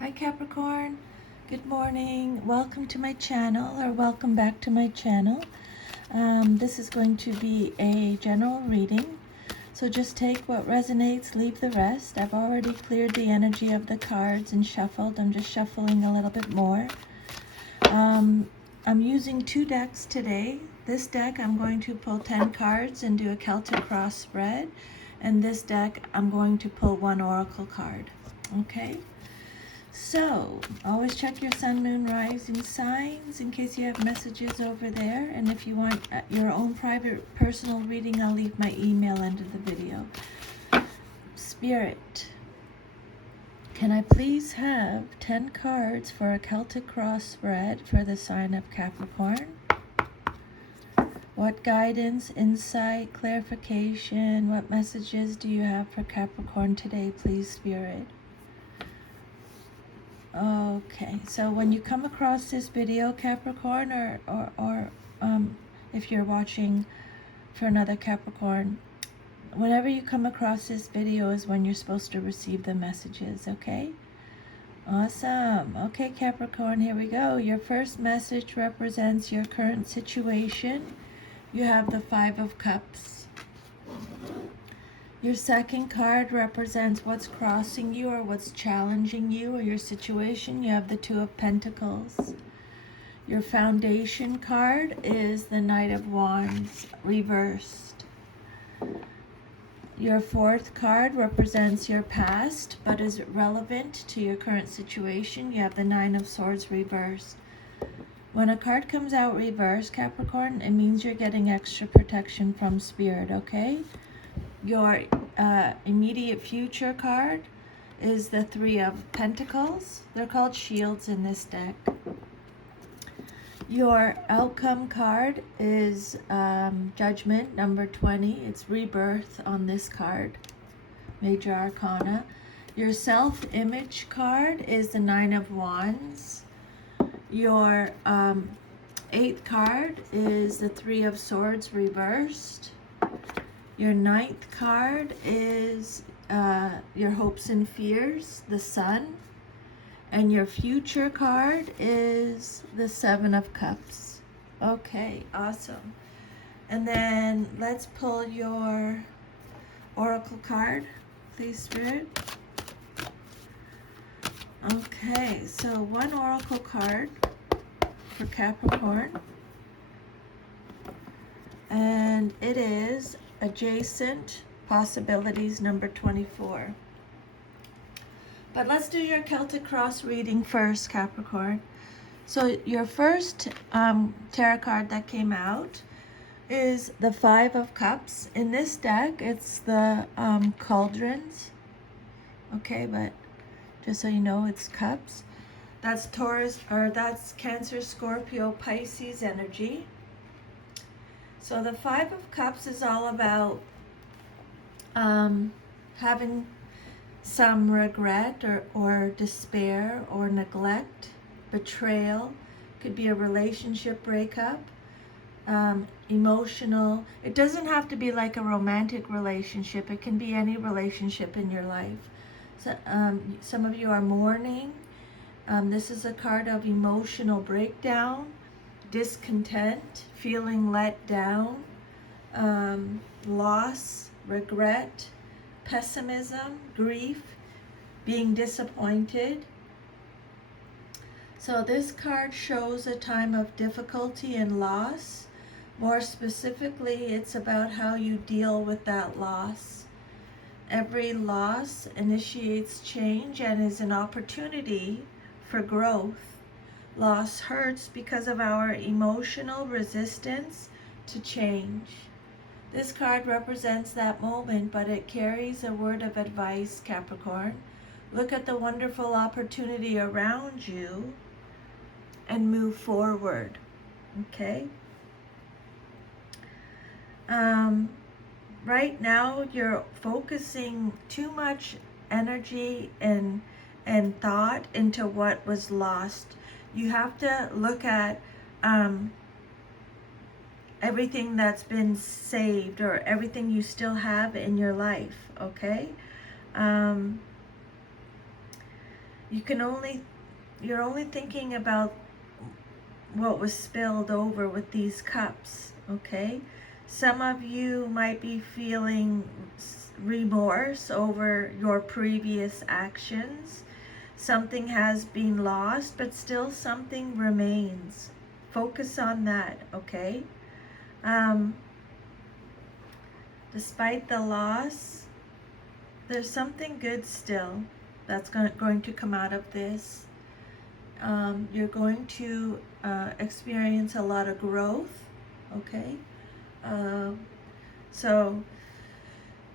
Hi Capricorn, good morning. Welcome to my channel, or welcome back to my channel. This is going to be a general reading, so just take what resonates, leave the rest. I've already cleared the energy of the cards and shuffled. I'm just shuffling a little bit more. I'm using two decks today. This deck I'm going to pull 10 cards and do a Celtic cross spread, and this deck I'm going to pull one oracle card. Okay? So, always check your sun, moon, rising signs in case you have messages over there. And if you want your own private personal reading, I'll leave my email under the video. Spirit, can I please have 10 cards for a Celtic cross spread for the sign of Capricorn? What guidance, insight, clarification, what messages do you have for Capricorn today, please, Spirit? Okay, so when you come across this video, Capricorn, or if you're watching for another Capricorn, whenever you come across this video is when you're supposed to receive the messages, okay? Awesome. Okay, Capricorn, here we go. Your first message represents your current situation. You have the Five of Cups. Your second card represents what's crossing you or what's challenging you or your situation. You have the Two of Pentacles. Your foundation card is the Knight of Wands reversed. Your fourth card represents your past but is relevant to your current situation. You have the Nine of Swords reversed. When a card comes out reversed, Capricorn, it means you're getting extra protection from Spirit, okay? Your immediate future card is the Three of Pentacles. They're called shields in this deck. Your outcome card is Judgment, number 20. It's rebirth on this card, Major Arcana. Your self-image card is the Nine of Wands. Your eighth card is the Three of Swords reversed. Your ninth card is your hopes and fears, the Sun. And your future card is the Seven of Cups. Okay, awesome. And then let's pull your oracle card, please, Spirit. Okay, so one oracle card for Capricorn. And it is Adjacent Possibilities, number 24. But let's do your Celtic cross reading first, Capricorn. So your first tarot card that came out is the Five of Cups. In this deck, it's the cauldrons. Okay, but just so you know, it's cups. That's Taurus, or that's Cancer, Scorpio, Pisces energy. So the Five of Cups is all about having some regret or despair or neglect, betrayal. Could be a relationship breakup, emotional. It doesn't have to be like a romantic relationship. It can be any relationship in your life. So, some of you are mourning. This is a card of emotional breakdown, discontent, feeling let down, loss, regret, pessimism, grief, being disappointed. So this card shows a time of difficulty and loss. More specifically, it's about how you deal with that loss. Every loss initiates change and is an opportunity for growth. Loss hurts because of our emotional resistance to change. This card represents that moment, but it carries a word of advice, Capricorn. Look at the wonderful opportunity around you and move forward, okay? Right now, you're focusing too much energy and thought into what was lost. You have to look at everything that's been saved or everything you still have in your life, okay? you're only thinking about what was spilled over with these cups, okay? Some of you might be feeling remorse over your previous actions. Something has been lost, but still something remains. Focus on that, okay? Despite the loss, there's something good still that's going to come out of this. You're going to experience a lot of growth, okay? So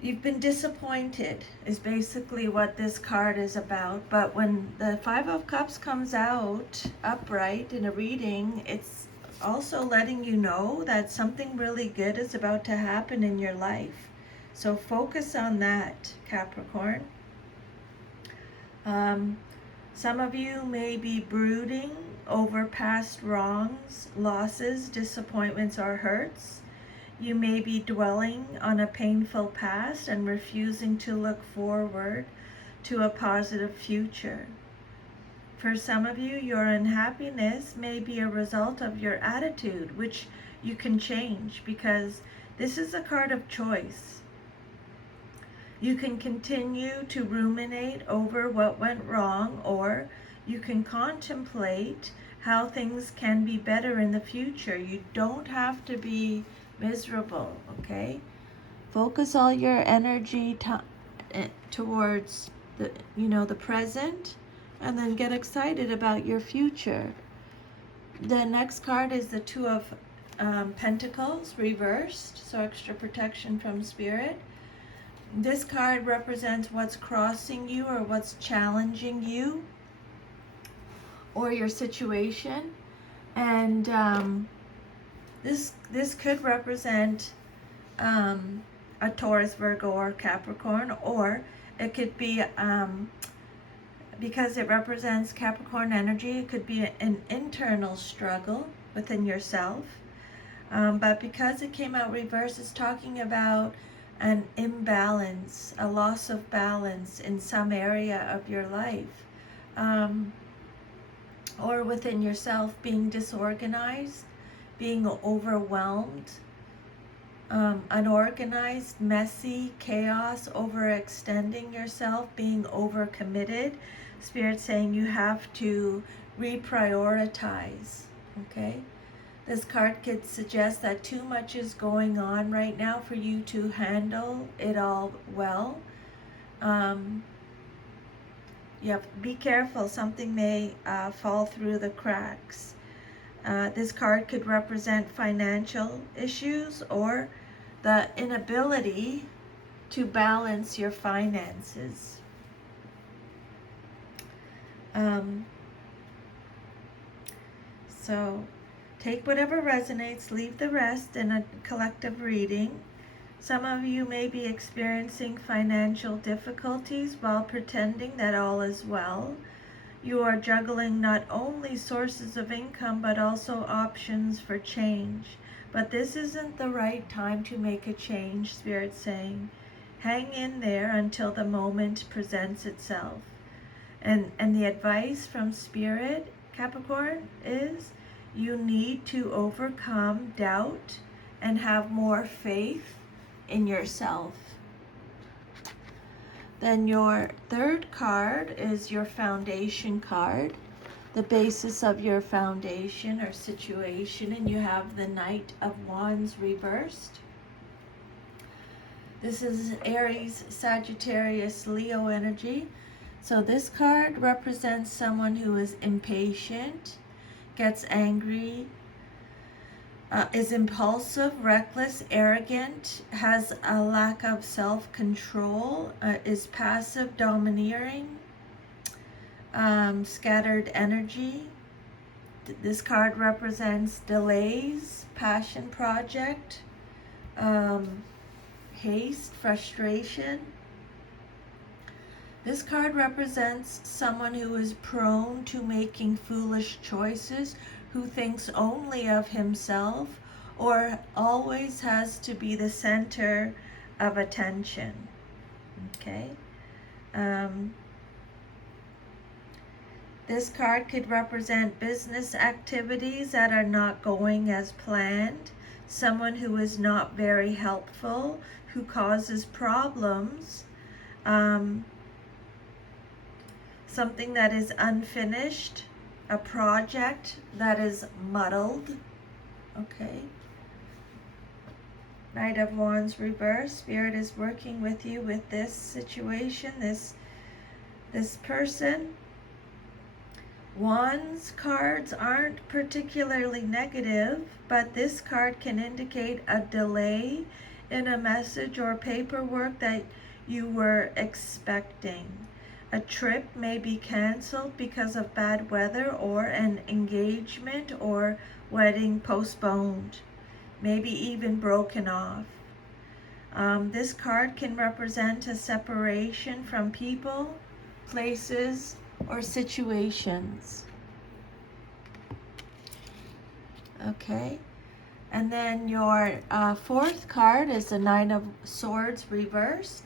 you've been disappointed is basically what this card is about. But when the Five of Cups comes out upright in a reading, it's also letting you know that something really good is about to happen in your life. So focus on that, Capricorn. Some of you may be brooding over past wrongs, losses, disappointments, or hurts. You may be dwelling on a painful past and refusing to look forward to a positive future. For some of you, your unhappiness may be a result of your attitude, which you can change because this is a card of choice. You can continue to ruminate over what went wrong, or you can contemplate how things can be better in the future. You don't have to be miserable, okay? Focus all your energy towards the present, and then get excited about your future. The next card is the Two of Pentacles reversed, so extra protection from Spirit. This card represents what's crossing you or what's challenging you or your situation, and this could represent a Taurus, Virgo, or Capricorn, or it could be because it represents Capricorn energy, it could be an internal struggle within yourself, but because it came out reversed, it's talking about an imbalance, a loss of balance in some area of your life, or within yourself, being disorganized, being overwhelmed, unorganized, messy, chaos, overextending yourself, being overcommitted. Spirit saying you have to reprioritize, okay? This card could suggest that too much is going on right now for you to handle it all well. You have to be careful. Something may fall through the cracks. This card could represent financial issues or the inability to balance your finances. So take whatever resonates, leave the rest in a collective reading. Some of you may be experiencing financial difficulties while pretending that all is well. You are juggling not only sources of income but also options for change. But this isn't the right time to make a change, Spirit saying. Hang in there until the moment presents itself. And the advice from Spirit, Capricorn, is you need to overcome doubt and have more faith in yourself. Then your third card is your foundation card, the basis of your foundation or situation, and you have the Knight of Wands reversed. This is Aries, Sagittarius, Leo energy. So this card represents someone who is impatient, gets angry, is impulsive, reckless, arrogant, has a lack of self-control, is passive, domineering, scattered energy. This card represents delays, passion project, haste, frustration. This card represents someone who is prone to making foolish choices, who thinks only of himself, or always has to be the center of attention. Okay? This card could represent business activities that are not going as planned, someone who is not very helpful, who causes problems, something that is unfinished, a project that is muddled. Okay. Knight of Wands reverse. Spirit is working with you with this situation, this person. Wands cards aren't particularly negative, but this card can indicate a delay in a message or paperwork that you were expecting. A trip may be canceled because of bad weather, or an engagement or wedding postponed, maybe even broken off. This card can represent a separation from people, places, or situations. Okay, and then your fourth card is the Nine of Swords reversed.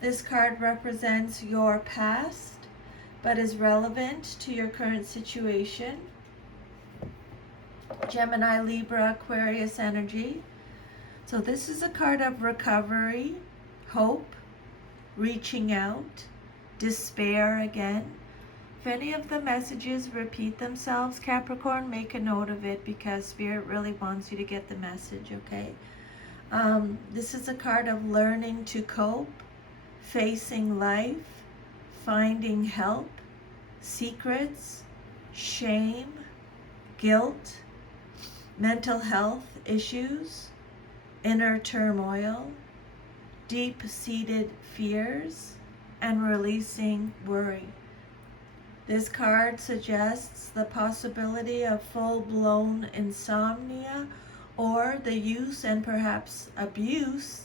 This card represents your past, but is relevant to your current situation. Gemini, Libra, Aquarius energy. So this is a card of recovery, hope, reaching out, despair again. If any of the messages repeat themselves, Capricorn, make a note of it, because Spirit really wants you to get the message, okay? This is a card of learning to cope, facing life, finding help, secrets, shame, guilt, mental health issues, inner turmoil, deep-seated fears, and releasing worry. This card suggests the possibility of full-blown insomnia, or the use and perhaps abuse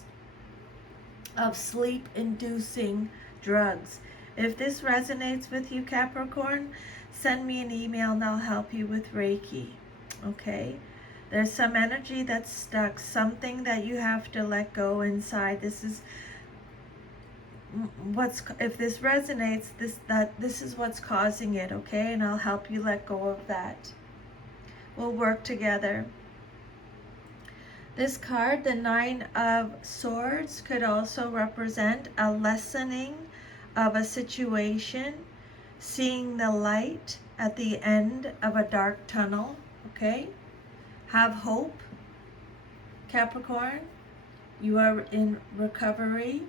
of sleep-inducing drugs. If this resonates with you, Capricorn, send me an email and I'll help you with Reiki. Okay? There's some energy that's stuck, something that you have to let go inside. This is if this resonates, this is what's causing it, okay? And I'll help you let go of that. We'll work together. This card, the Nine of Swords, could also represent a lessening of a situation, seeing the light at the end of a dark tunnel, okay? Have hope, Capricorn. You are in recovery.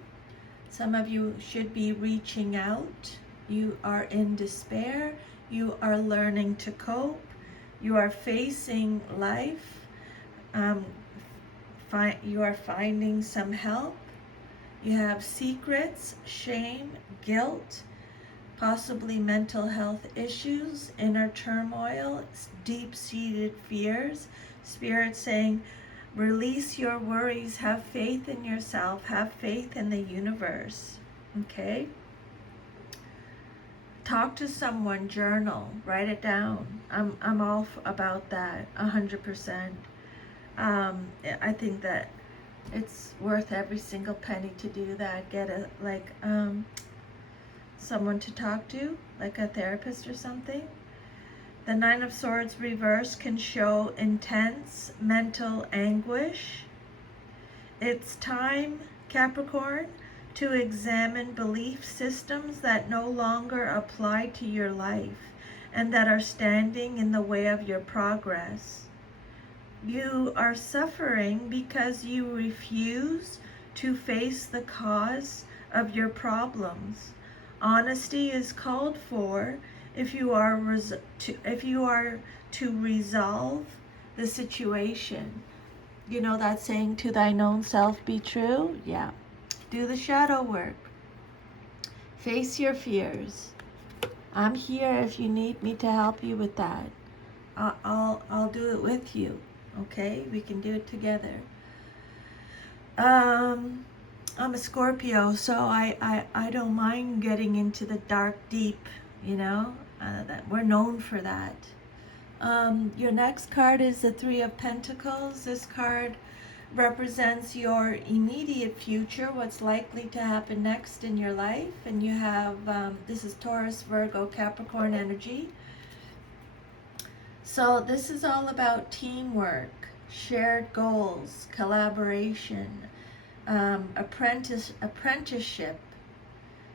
Some of you should be reaching out. You are in despair. You are learning to cope. You are facing life. You are finding some help. You have secrets, shame, guilt, possibly mental health issues, inner turmoil, deep-seated fears. Spirit saying, release your worries, have faith in yourself, have faith in the universe, okay? Talk to someone, journal, write it down. I'm all about that, 100%. I think that it's worth every single penny to do that. Get someone to talk to, like a therapist or something. The Nine of Swords reverse can show intense mental anguish. It's time, Capricorn, to examine belief systems that no longer apply to your life and that are standing in the way of your progress. You are suffering because you refuse to face the cause of your problems. Honesty is called for if you are to resolve the situation. You know that saying, to thine own self be true? Yeah. Do the shadow work. Face your fears. I'm here if you need me to help you with that. I'll do it with you. Okay? We can do it together. I'm a Scorpio, so I don't mind getting into the dark deep, you know? That we're known for that. Your next card is the Three of Pentacles. This card represents your immediate future, what's likely to happen next in your life. And you have, this is Taurus, Virgo, Capricorn energy. So this is all about teamwork, shared goals, collaboration, apprenticeship,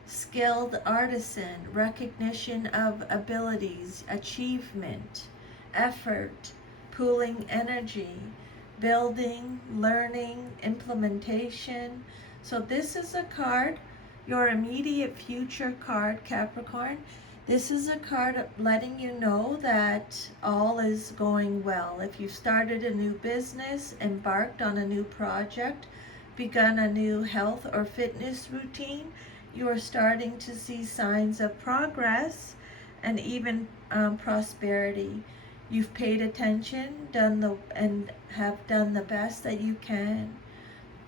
skilled artisan, recognition of abilities, achievement, effort, pooling energy, building, learning, implementation. So this is a card, your immediate future card, Capricorn. This is a card letting you know that all is going well. If you've started a new business, embarked on a new project, begun a new health or fitness routine, you are starting to see signs of progress and even prosperity. You've paid attention, and have done the best that you can.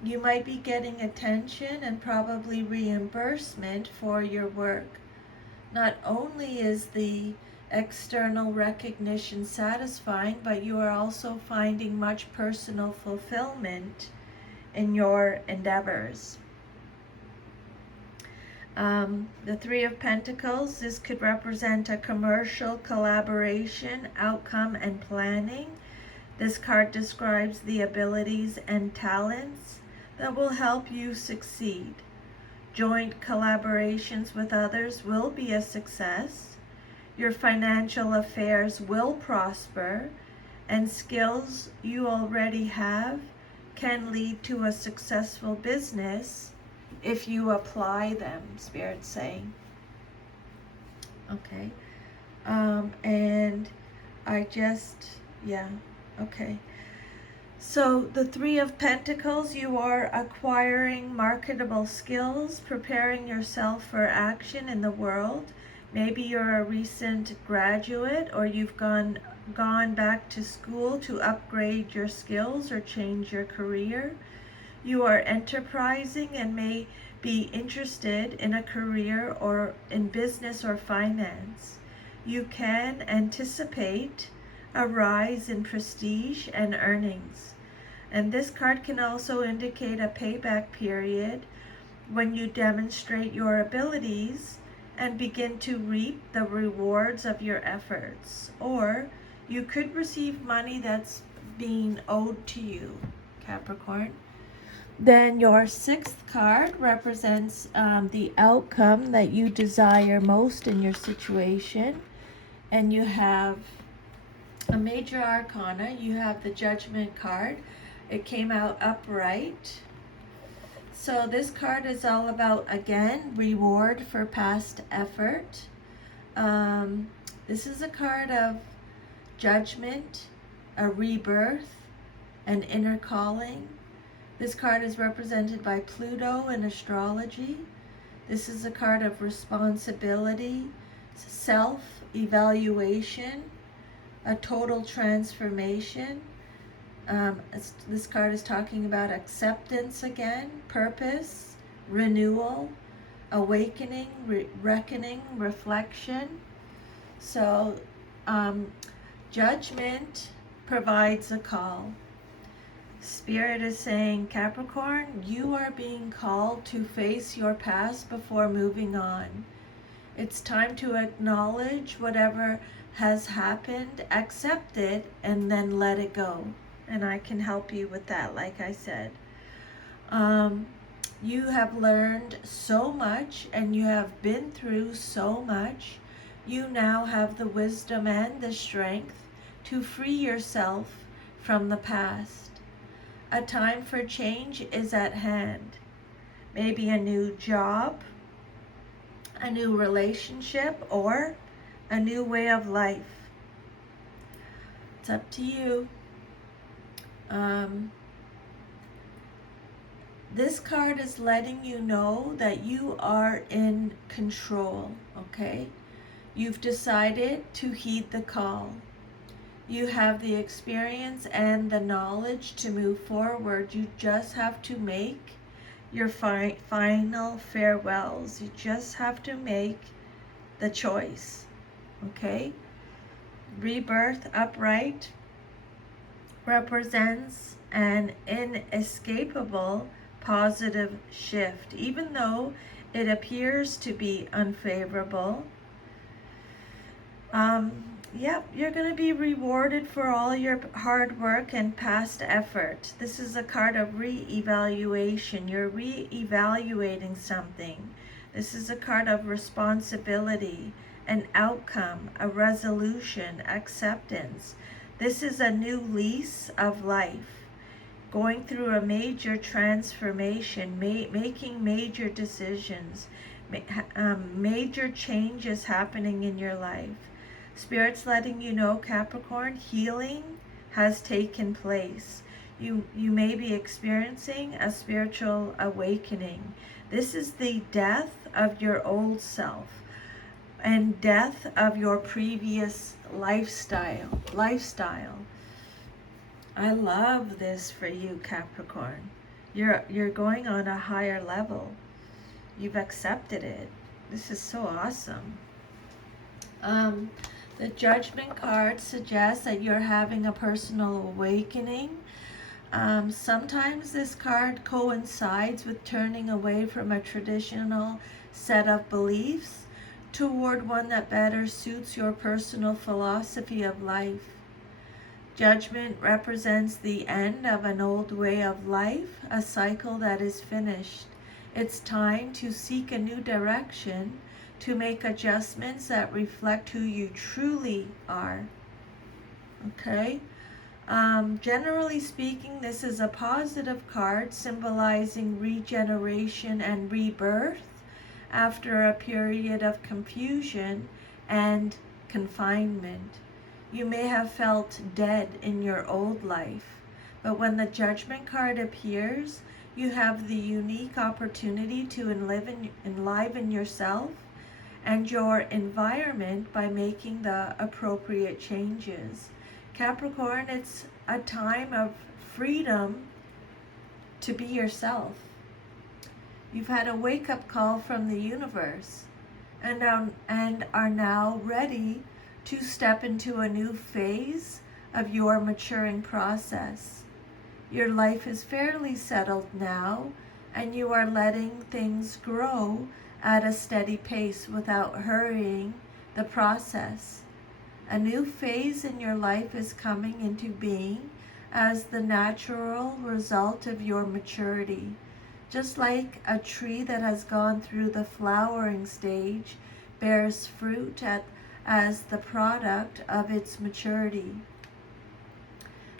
You might be getting attention and probably reimbursement for your work. Not only is the external recognition satisfying, but you are also finding much personal fulfillment in your endeavors. The Three of Pentacles, this could represent a commercial collaboration, outcome, and planning. This card describes the abilities and talents that will help you succeed. Joint collaborations with others will be a success. Your financial affairs will prosper, and skills you already have can lead to a successful business if you apply them, Spirit's saying. Okay. And I just, yeah, okay. So the Three of Pentacles, you are acquiring marketable skills, preparing yourself for action in the world. Maybe you're a recent graduate, or you've gone back to school to upgrade your skills or change your career. You are enterprising and may be interested in a career or in business or finance. You can anticipate a rise in prestige and earnings. And this card can also indicate a payback period when you demonstrate your abilities and begin to reap the rewards of your efforts. Or you could receive money that's being owed to you, Capricorn. Then your sixth card represents the outcome that you desire most in your situation. And you have a major arcana. You have the Judgment card. It came out upright. So this card is all about, again, reward for past effort. This is a card of judgment, a rebirth, an inner calling. This card is represented by Pluto in astrology. This is a card of responsibility, self-evaluation, a total transformation. This card is talking about acceptance again, purpose, renewal, awakening, reckoning, reflection. So, judgment provides a call. Spirit is saying, Capricorn, you are being called to face your past before moving on. It's time to acknowledge whatever has happened, accept it, and then let it go. And I can help you with that, like I said. You have learned so much and you have been through so much. You now have the wisdom and the strength to free yourself from the past. A time for change is at hand. Maybe a new job, a new relationship, or a new way of life. It's up to you. This card is letting you know that you are in control, okay? You've decided to heed the call. You have the experience and the knowledge to move forward. You just have to make your final farewells. You just have to make the choice, okay? Rebirth, upright. represents an inescapable positive shift. Even though it appears to be unfavorable, yep, you're going to be rewarded for all your hard work and past effort. This is a card of re-evaluation. You're re-evaluating something. This is a card of responsibility, an outcome, a resolution, acceptance. This is a new lease of life, going through a major transformation, making major decisions, major changes happening in your life. Spirit's letting you know, Capricorn, healing has taken place. You may be experiencing a spiritual awakening. This is the death of your old self and death of your previous lifestyle. I love this for you, Capricorn. You're going on a higher level. You've accepted it. This is so awesome. The Judgment card suggests that you're having a personal awakening. Sometimes this card coincides with turning away from a traditional set of beliefs toward one that better suits your personal philosophy of life. Judgment represents the end of an old way of life, a cycle that is finished. It's time to seek a new direction, to make adjustments that reflect who you truly are. Okay? Generally speaking, this is a positive card symbolizing regeneration and rebirth after a period of confusion and confinement. You may have felt dead in your old life, but when the Judgment card appears, you have the unique opportunity to enliven yourself and your environment by making the appropriate changes. Capricorn, it's a time of freedom to be yourself. You've had a wake-up call from the universe and are now ready to step into a new phase of your maturing process. Your life is fairly settled now, and you are letting things grow at a steady pace without hurrying the process. A new phase in your life is coming into being as the natural result of your maturity. Just like a tree that has gone through the flowering stage bears fruit as the product of its maturity.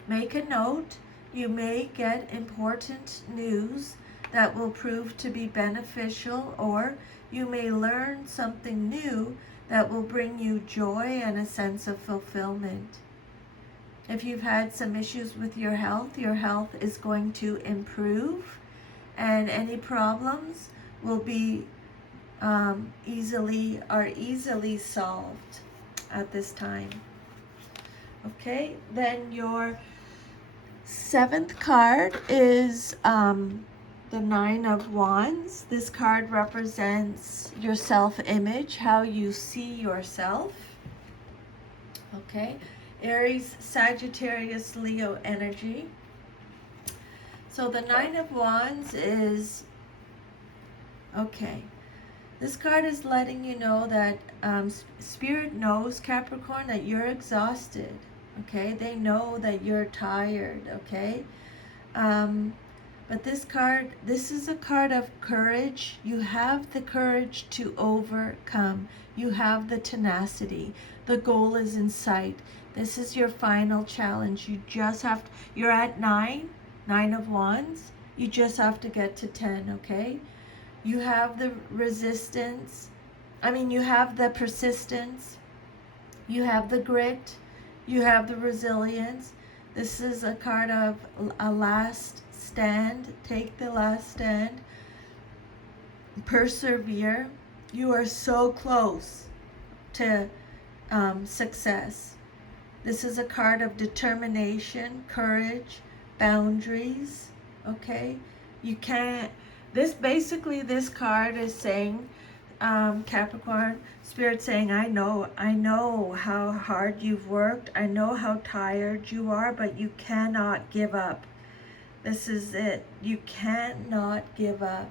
Make a note, you may get important news that will prove to be beneficial, or you may learn something new that will bring you joy and a sense of fulfillment. If you've had some issues with your health is going to improve, and any problems will be easily solved at this time. Okay, then your 7th card is the 9 of Wands. This card represents your self-image, how you see yourself. Okay, Aries, Sagittarius, Leo energy. So the 9 of Wands is, okay, this card is letting you know that Spirit knows, Capricorn, that you're exhausted. Okay, they know that you're tired. Okay, but this is a card of courage. You have the courage to overcome. You have the tenacity. The goal is in sight. This is your final challenge. You just have to, you're at 9 of Wands. You just have to get to 10, okay? You have the resistance. You have the persistence. You have the grit. You have the resilience. This is a card of a last stand. Take the last stand. Persevere. You are so close to success. This is a card of determination, courage, boundaries. Okay? You can't, this card is saying Capricorn, Spirit saying, I know how hard you've worked. I know how tired you are, but you cannot give up. This is it. You cannot give up.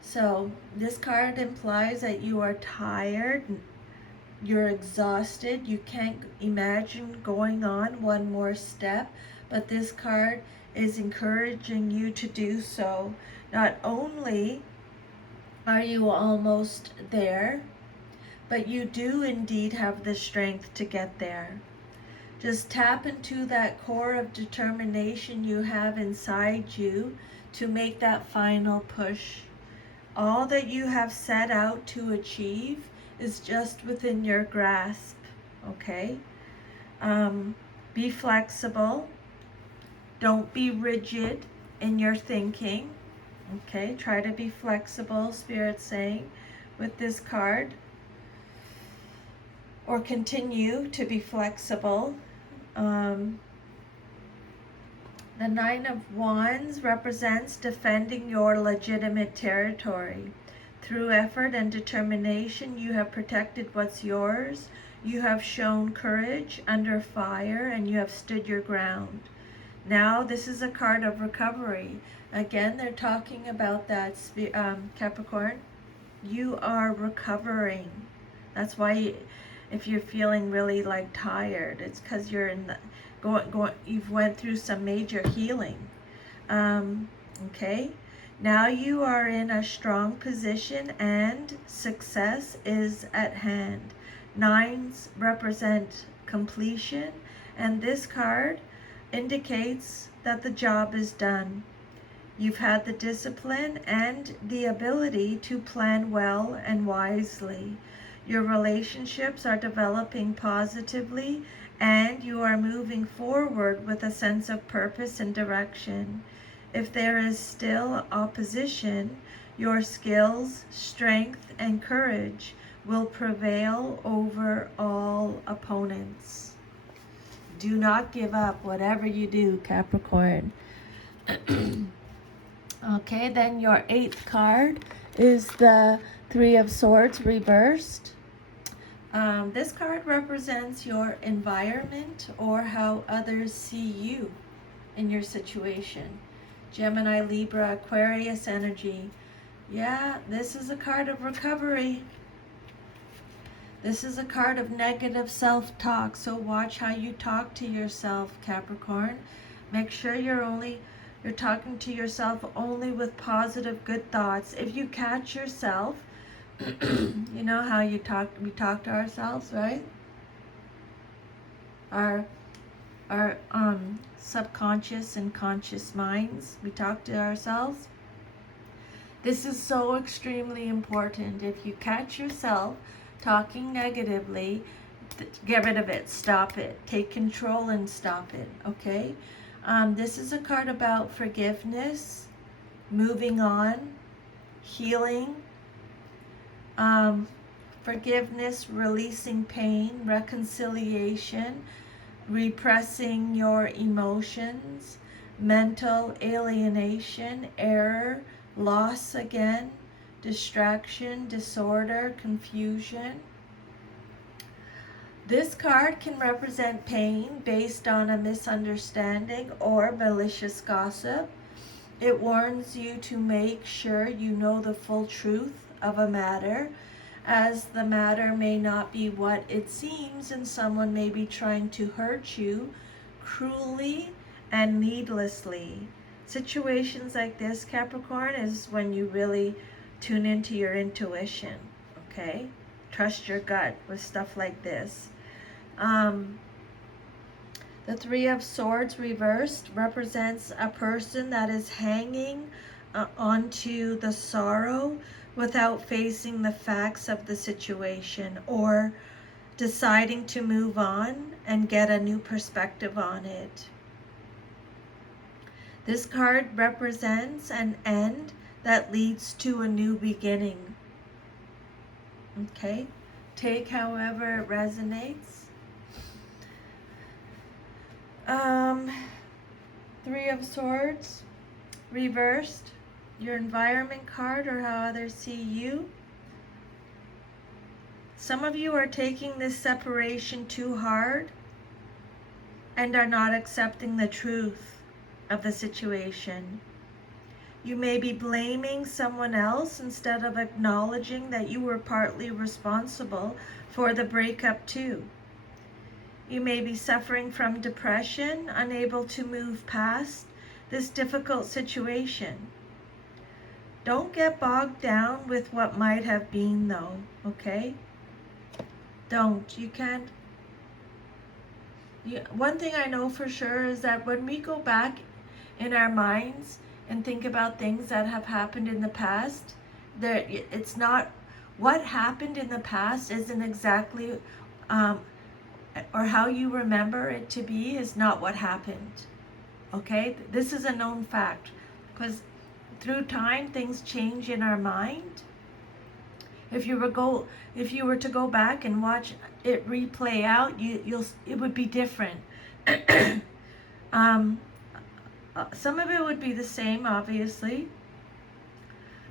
So this card implies that you are tired, you're exhausted, you can't imagine going on one more step, but this card is encouraging you to do so. Not only are you almost there, but you do indeed have the strength to get there. Just tap into that core of determination you have inside you to make that final push. All that you have set out to achieve is just within your grasp, okay? Be flexible. Don't be rigid in your thinking, okay? Try to be flexible, Spirit's saying, with this card. Or continue to be flexible. The Nine of Wands represents defending your legitimate territory. Through effort and determination, you have protected what's yours. You have shown courage under fire, and you have stood your ground. Now, this is a card of recovery. Again, they're talking about that, Capricorn. You are recovering. That's why if you're feeling really like tired, it's because you're in the you've went through some major healing. Okay, now you are in a strong position and success is at hand. Nines represent completion, and this card indicates that the job is done. You've had the discipline and the ability to plan well and wisely. Your relationships are developing positively, and you are moving forward with a sense of purpose and direction. If there is still opposition, your skills, strength, and courage will prevail over all opponents. Do not give up, whatever you do, Capricorn. Okay, then your 8th card is the Three of Swords reversed. This card represents your environment or how others see you in your situation. Gemini, Libra, Aquarius energy. Yeah, this is a card of recovery. This is a card of negative self-talk, so watch how you talk to yourself, Capricorn. Make sure you're talking to yourself only with positive, good thoughts. If you catch yourself, you know how we talk to ourselves, right? Our subconscious and conscious minds, we talk to ourselves. This is so extremely important. If you catch yourself talking negatively, get rid of it, stop it, take control and stop it, okay? This is a card about forgiveness, moving on, healing, forgiveness, releasing pain, reconciliation, repressing your emotions, mental alienation, error, loss again, distraction, disorder, confusion. This card can represent pain based on a misunderstanding or malicious gossip. It warns you to make sure you know the full truth of a matter, as the matter may not be what it seems and someone may be trying to hurt you cruelly and needlessly. Situations like this, Capricorn, is when you really tune into your intuition, okay? Trust your gut with stuff like this. The Three of Swords reversed represents a person that is hanging onto the sorrow without facing the facts of the situation or deciding to move on and get a new perspective on it. This card represents an end that leads to a new beginning. Okay? Take however it resonates. Three of Swords reversed. your environment card, or how others see you. Some of you are taking this separation too hard and are not accepting the truth of the situation. You may be blaming someone else instead of acknowledging that you were partly responsible for the breakup too. You may be suffering from depression, unable to move past this difficult situation. Don't get bogged down with what might have been though, okay? Don't. You can't. One thing I know for sure is that when we go back in our minds and think about things that have happened in the past, it's not what happened in the past isn't exactly or how you remember it to be is not what happened. Okay, this is a known fact, because through time things change in our mind. If you were to go back and watch it replay out, it would be different. Some of it would be the same, obviously,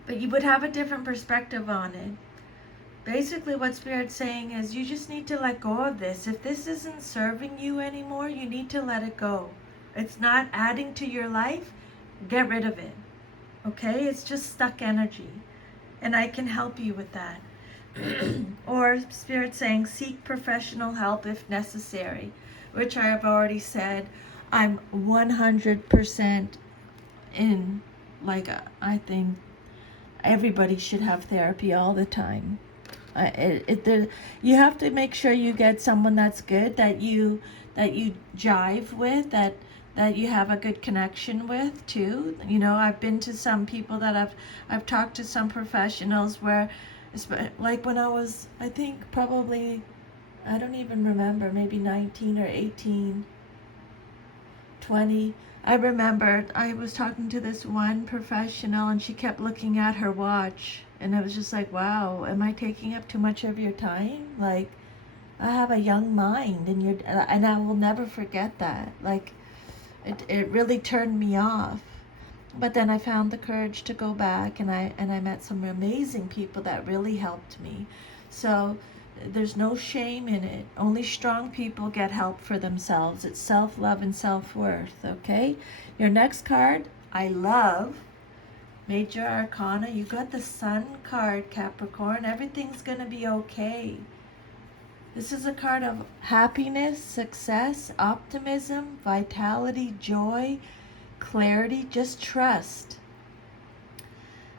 but you would have a different perspective on it. Basically, what Spirit's saying is you just need to let go of this. If this isn't serving you anymore, you need to let it go. It's not adding to your life. Get rid of it. Okay? It's just stuck energy. And I can help you with that. Or Spirit saying seek professional help if necessary, which I have already said. I'm 100% in. Like, I think everybody should have therapy all the time. You have to make sure you get someone that's good, that you jive with, that you have a good connection with too. You know, I've been to some people that I've talked to some professionals where, like when I was, I think probably, I don't even remember, maybe 19 or 18, 20. I remember I was talking to this one professional and she kept looking at her watch, and it was just like, wow, am I taking up too much of your time? Like, I have a young mind, and I will never forget that. Like, it really turned me off. But then I found the courage to go back, and I met some amazing people that really helped me. So there's no shame in it. Only strong people get help for themselves. It's self-love and self-worth, okay? Your next card, I love. Major Arcana, you got the Sun card, Capricorn. Everything's going to be okay. This is a card of happiness, success, optimism, vitality, joy, clarity, just trust.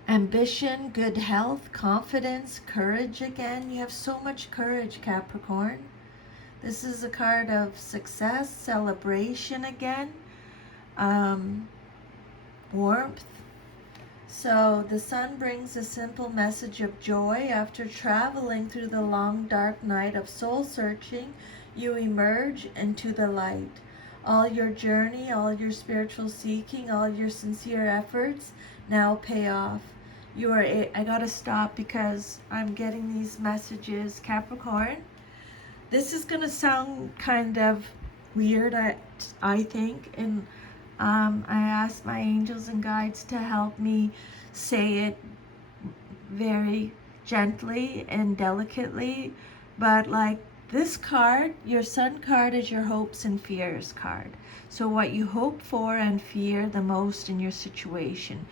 Ambition, good health, confidence, courage again. You have so much courage, Capricorn. This is a card of success, celebration again, warmth. So the sun brings a simple message of joy. After traveling through the long dark night of soul searching, you emerge into the light. All your journey, all your spiritual seeking, all your sincere efforts now pay off. I gotta stop because I'm getting these messages, Capricorn. This is gonna sound kind of weird, I think, and I asked my angels and guides to help me say it very gently and delicately, but like this card, your Sun card, is your hopes and fears card. So what you hope for and fear the most in your situation.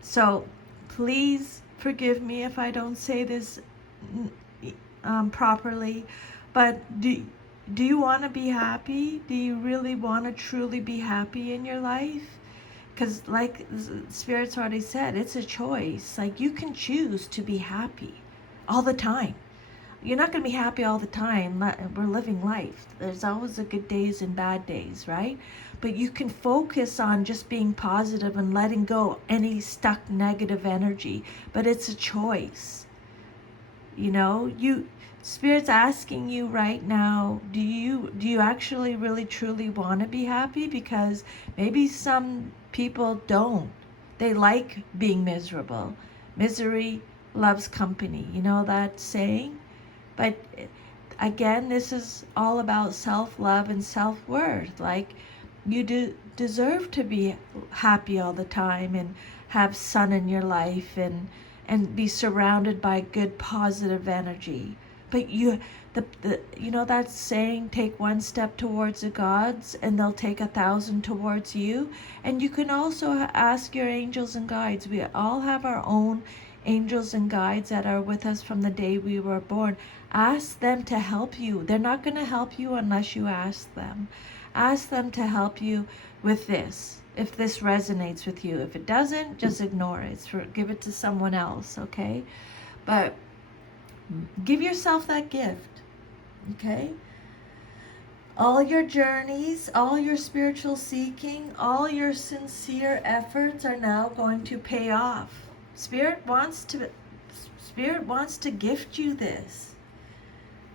So please forgive me if I don't say this properly, but do you want to be happy? Do you really want to truly be happy in your life? Because like Spirit's already said, it's a choice. Like, you can choose to be happy all the time. You're not going to be happy all the time. We're living life. There's always the good days and bad days, right? But you can focus on just being positive and letting go any stuck negative energy. But it's a choice. You know, Spirit's asking you right now, do you actually really truly want to be happy? Because maybe some people don't. They like being miserable. Misery loves company. You know that saying? But again, this is all about self-love and self-worth. Like, You deserve to be happy all the time and have sun in your life and be surrounded by good positive energy. But the you know that saying, take one step towards the gods and they'll take 1,000 towards you. And you can also ask your angels and guides. We all have our own angels and guides that are with us from the day we were born. Ask them to help you. They're not going to help you unless you ask them. Ask them to help you with this, if this resonates with you. If it doesn't, just ignore it. Give it to someone else, okay? But give yourself that gift, okay? All your journeys, all your spiritual seeking, all your sincere efforts are now going to pay off. Spirit wants to gift you this.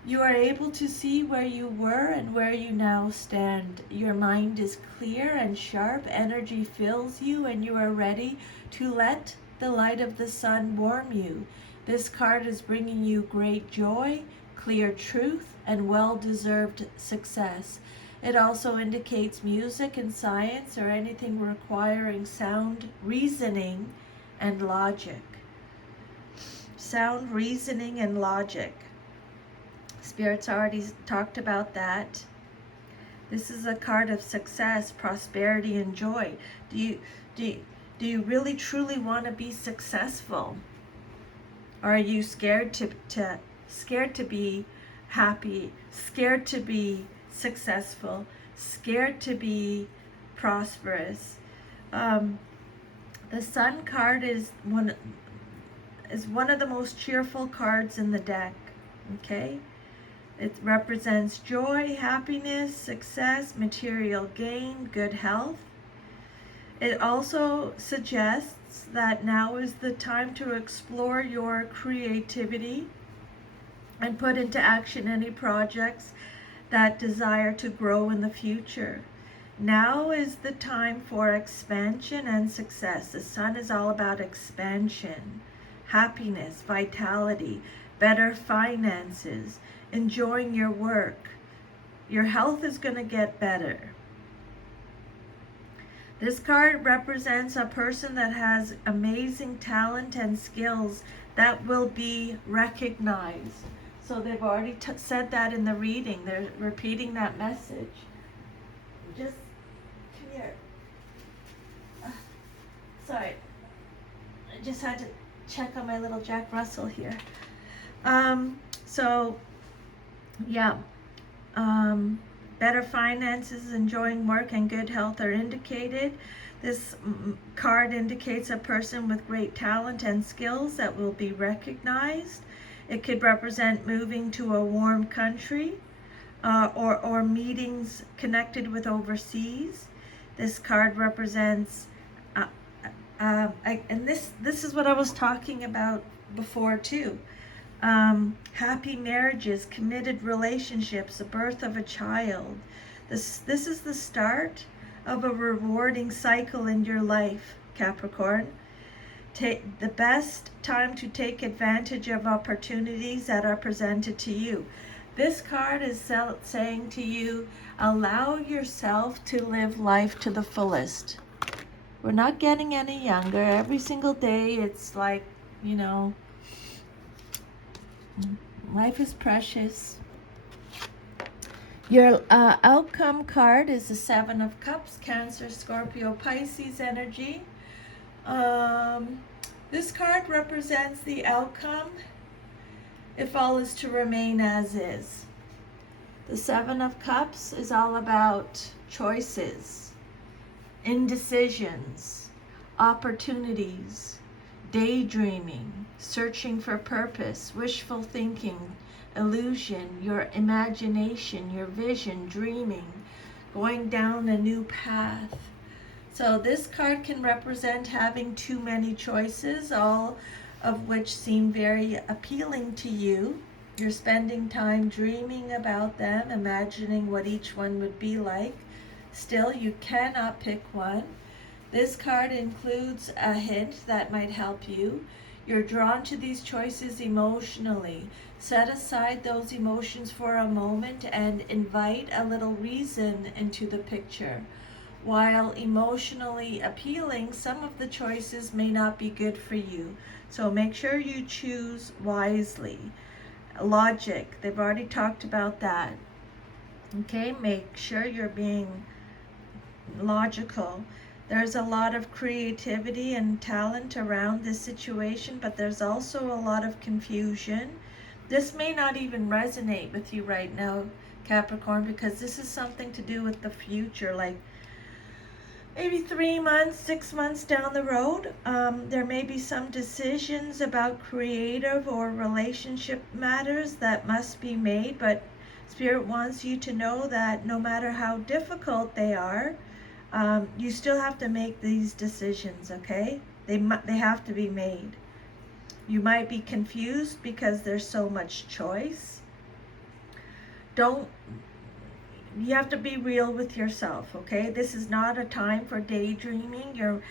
You are able to see where you were and where you now stand. Your mind is clear and sharp. Energy fills you and you are ready to let the light of the sun warm you. This card is bringing you great joy, clear truth, and well-deserved success. It also indicates music and science or anything requiring sound reasoning and logic. Sound reasoning and logic. Spirit's already talked about that. This is a card of success, prosperity, and joy. Do you really truly want to be successful? Or are you scared to be happy, scared to be successful, scared to be prosperous? The Sun card is one of the most cheerful cards in the deck. Okay? It represents joy, happiness, success, material gain, good health. It also suggests that now is the time to explore your creativity and put into action any projects that desire to grow in the future. Now is the time for expansion and success. The Sun is all about expansion, happiness, vitality, better finances, enjoying your work. Your health is going to get better. This card represents a person that has amazing talent and skills that will be recognized. So they've already said that in the reading. They're repeating that message. Just come here. Sorry. I just had to check on my little Jack Russell here. Better finances, enjoying work, and good health are indicated. This card indicates a person with great talent and skills that will be recognized. It could represent moving to a warm country or meetings connected with overseas. This card represents, and this is what I was talking about before too. Happy marriages, committed relationships, the birth of a child. This is the start of a rewarding cycle in your life, Capricorn. The best time to take advantage of opportunities that are presented to you. This card is saying to you, allow yourself to live life to the fullest. We're not getting any younger. Every single day it's like, life is precious. Your outcome card is the Seven of Cups, Cancer, Scorpio, Pisces energy. This card represents the outcome if all is to remain as is. The Seven of Cups is all about choices, indecisions, opportunities, daydreaming, searching for purpose, wishful thinking, illusion, your imagination, your vision, dreaming, going down a new path. So this card can represent having too many choices, all of which seem very appealing to you. You're spending time dreaming about them, imagining what each one would be like. Still, you cannot pick one. This card includes a hint that might help you. You're drawn to these choices emotionally. Set aside those emotions for a moment and invite a little reason into the picture. while emotionally appealing, some of the choices may not be good for you. So make sure you choose wisely. Logic, they've already talked about that. Okay, make sure you're being logical. There's a lot of creativity and talent around this situation, but there's also a lot of confusion. This may not even resonate with you right now, Capricorn, because this is something to do with the future, like maybe 3 months, 6 months down the road. There may be some decisions about creative or relationship matters that must be made, but Spirit wants you to know that no matter how difficult they are, you still have to make these decisions, okay? They have to be made. You might be confused because there's so much choice. You have to be real with yourself, okay? This is not a time for daydreaming. Your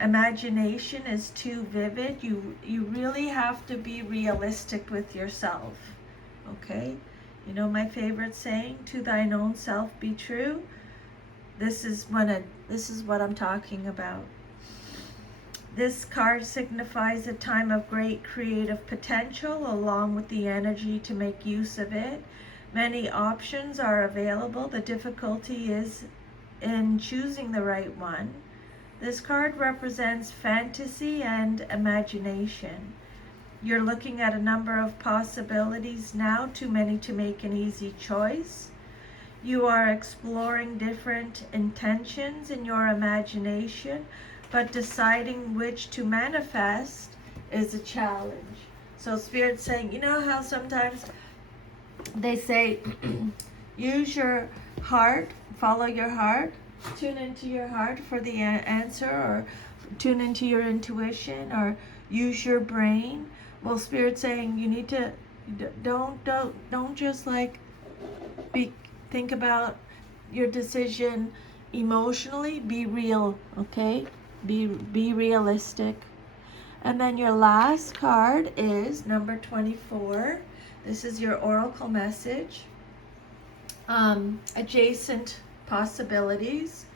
imagination is too vivid. You really have to be realistic with yourself, okay? You know my favorite saying, to thine own self be true. This is what I'm talking about. This card signifies a time of great creative potential, along with the energy to make use of it. Many options are available. The difficulty is in choosing the right one. This card represents fantasy and imagination. You're looking at a number of possibilities now, too many to make an easy choice. You are exploring different intentions in your imagination, but deciding which to manifest is a challenge. So Spirit's saying, you know how sometimes they say, use your heart, follow your heart, tune into your heart for the answer, or tune into your intuition, or use your brain. Well, Spirit's saying you need to, don't just like think about your decision emotionally. Be real, okay? Be realistic. And then your last card is number 24. This is your oracle message. Adjacent possibilities.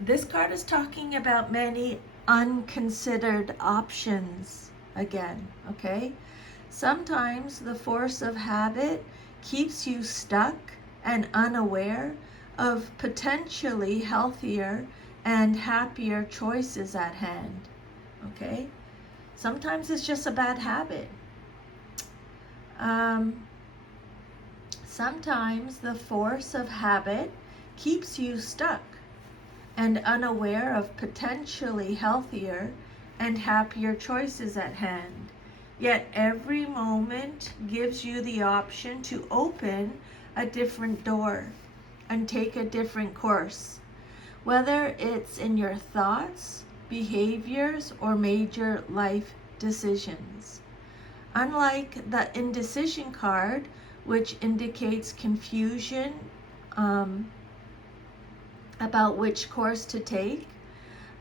This card is talking about many unconsidered options again, okay? Sometimes the force of habit keeps you stuck and unaware of potentially healthier and happier choices at hand, okay? Sometimes it's just a bad habit. Sometimes the force of habit keeps you stuck and unaware of potentially healthier and happier choices at hand. Yet every moment gives you the option to open a different door and take a different course, whether it's in your thoughts, behaviors, or major life decisions. Unlike the indecision card, which indicates confusion about which course to take,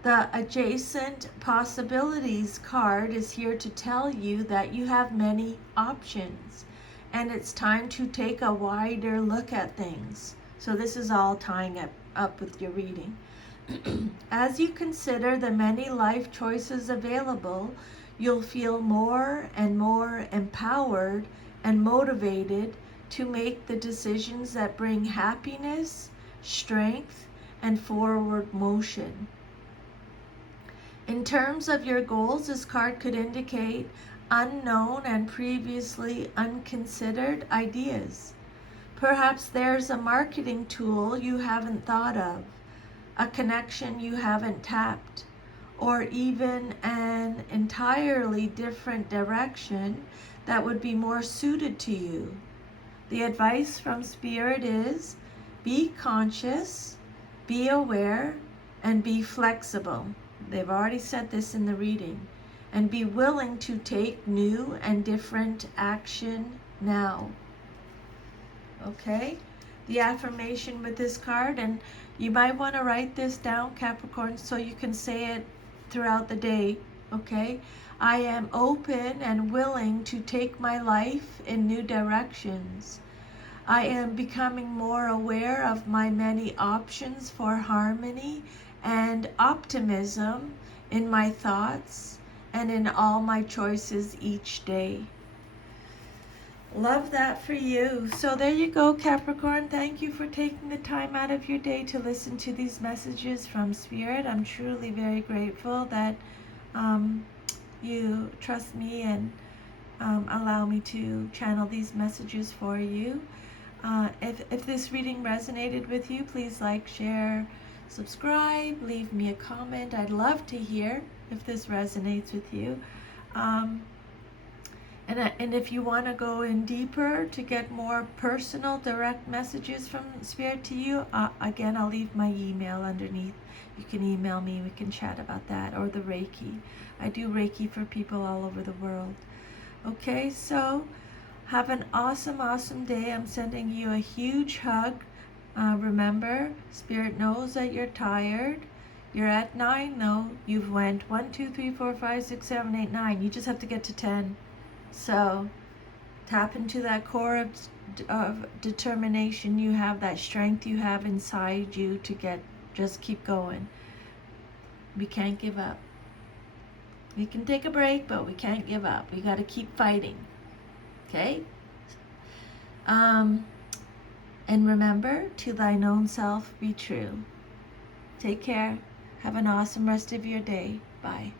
the adjacent possibilities card is here to tell you that you have many options and it's time to take a wider look at things. So this is all tying up with your reading. As you consider the many life choices available, you'll feel more and more empowered and motivated to make the decisions that bring happiness, strength, and forward motion. In terms of your goals, this card could indicate unknown and previously unconsidered ideas. Perhaps there's a marketing tool you haven't thought of, a connection you haven't tapped, or even an entirely different direction that would be more suited to you. The advice from Spirit is be conscious, be aware, and be flexible. They've already said this in the reading. And be willing to take new and different action now. Okay? The affirmation with this card, and you might want to write this down, Capricorn, so you can say it throughout the day. Okay? I am open and willing to take my life in new directions. I am becoming more aware of my many options for harmony and optimism in my thoughts and in all my choices each day. Love that for you. So there you go, Capricorn. Thank you for taking the time out of your day to listen to these messages from Spirit. I'm truly very grateful that you trust me and allow me to channel these messages for you. If this reading resonated with you, please like, share, subscribe, leave me a comment. I'd love to hear if this resonates with you. And if you want to go in deeper to get more personal, direct messages from Spirit to you, again, I'll leave my email underneath. You can email me. We can chat about that. Or the Reiki. I do Reiki for people all over the world. Okay, so have an awesome, awesome day. I'm sending you a huge hug. Remember, Spirit knows that you're tired. You're at 9, though. You've went 1, 2, 3, 4, 5, 6, 7, 8, 9. You just have to get to 10. So tap into that core of determination you have, that strength you have inside you to just keep going. We can't give up. We can take a break, but we can't give up. We got to keep fighting. Okay? And remember, to thine own self be true. Take care. Have an awesome rest of your day. Bye.